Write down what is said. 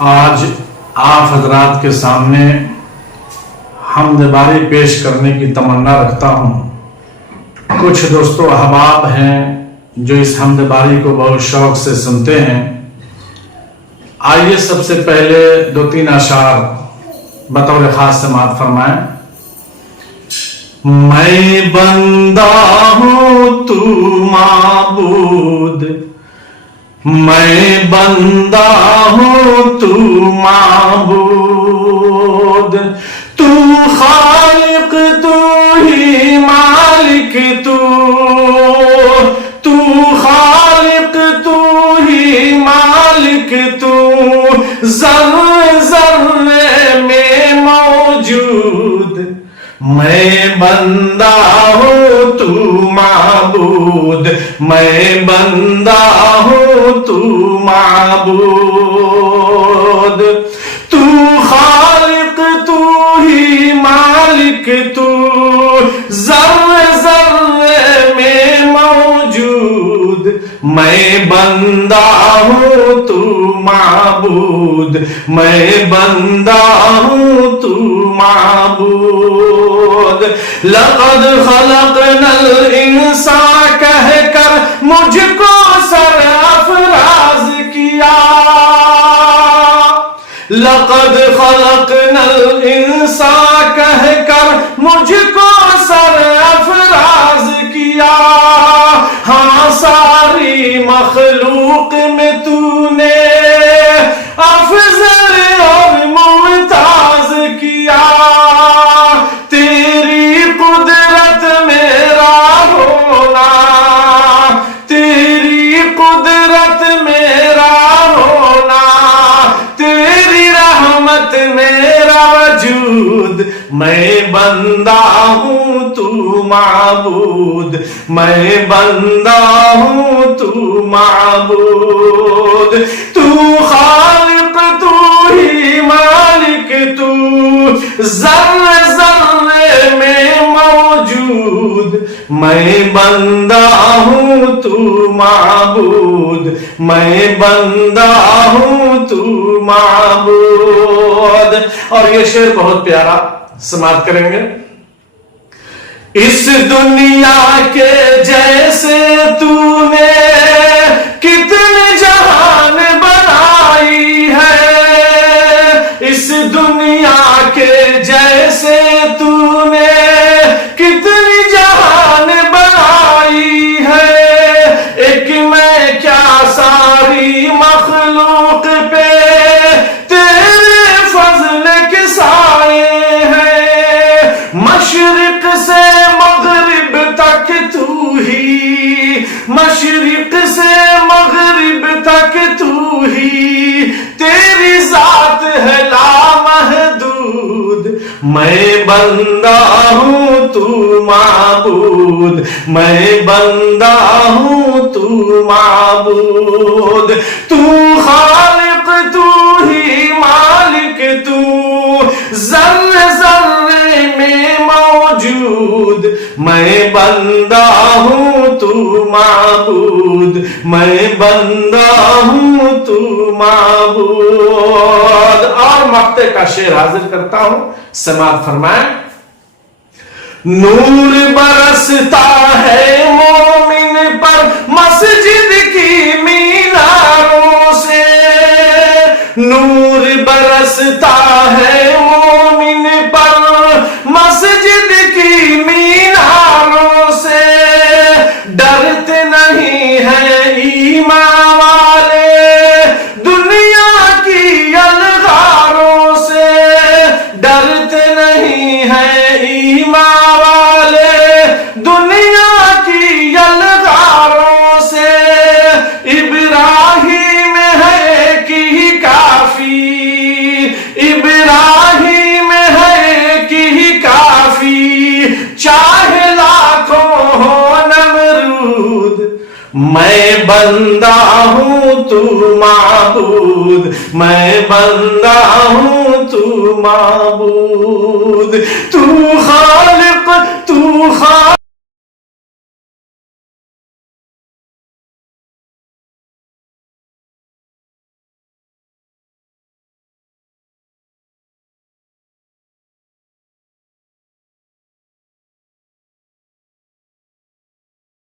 آج آپ حضرات کے سامنے حمد باری پیش کرنے کی تمنا رکھتا ہوں۔ کچھ دوستو احباب ہیں جو اس حمد باری کو بہت شوق سے سنتے ہیں۔ آئیے سب سے پہلے 2-3 اشعار بطور خاص سماعت فرمائیں۔ میں بندہ ہوں تو معبود، میں بندہ ہوں تو معبود، تو خالق تو ہی مالک، تو خالق تو ہی مالک، تو ذرے ذرے میں موجود، میں بندہ ہوں تو معبود، میں بندہ ہوں تو معبود، تو خالق تو ہی مالک، تو ذرے ذرے میں موجود، میں بندہ ہوں تو معبود، میں بندہ ہوں تو معبود۔ لقد خلقنا الانسان کہہ کر مجھ کو سرافراز کیا، لقد خلقنا الانسان کہہ کر مجھ کو سرافراز کیا، ہاں ساری مخلوق میں تو نے افضل اور ممتاز کیا، تیری قدرت میرا ہونا، تیری قدرت میرا ہونا، تیری رحمت میرا وجود، میں بندہ ہوں تو معبود، میں بندہ ہوں تو معبود، تو خالق تو ہی مالک، تو ذرے ذرے میں موجود، میں بندہ ہوں تو معبود، میں بندہ ہوں تو معبود۔ اور یہ شعر بہت پیارا سماعت کریں گے۔ اس دنیا کے جیسے تو نے کتنے جہان بنائی ہے، اس دنیا کے جیسے تو نے کتنی جہان بنائی ہے، ایک میں کیا ساری مخلوق پہ تیرے فضل کے سائے ہیں، مشرق سے مغرب تک تو ہی، مشرق سے مغرب تک تو ہی، تیری ذات ہے لامحدود، میں بندہ ہوں تو معبود، میں بندہ ہوں تو معبود، تو خالق تو ہی مالک، تو ذرے ذرے میں موجود، میں بندہ ہوں تو معبود، میں بندہ ہوں تو معبود۔ اور مقطع کا شعر حاضر کرتا ہوں، سماعت فرمائیں۔ نور برستا ہے مومن پر مسجد کی میناروں سے، نور برستا ہے مومن پر مسجد کی میناروں سے، ڈرتے نہیں ہیں ایمان والے دنیا کی الغاروں سے، ڈرتے نہیں ہیں ایمان والے دنیا کی الغاروں سے، ابراہیم ہے کہ کافی، ابراہیم ہے کہ کافی، چاہے لاکھوں ہو نمرود، میں بندہ ہوں تو معبود، میں بندہ ہوں تو معبود، تو خالق تو خالق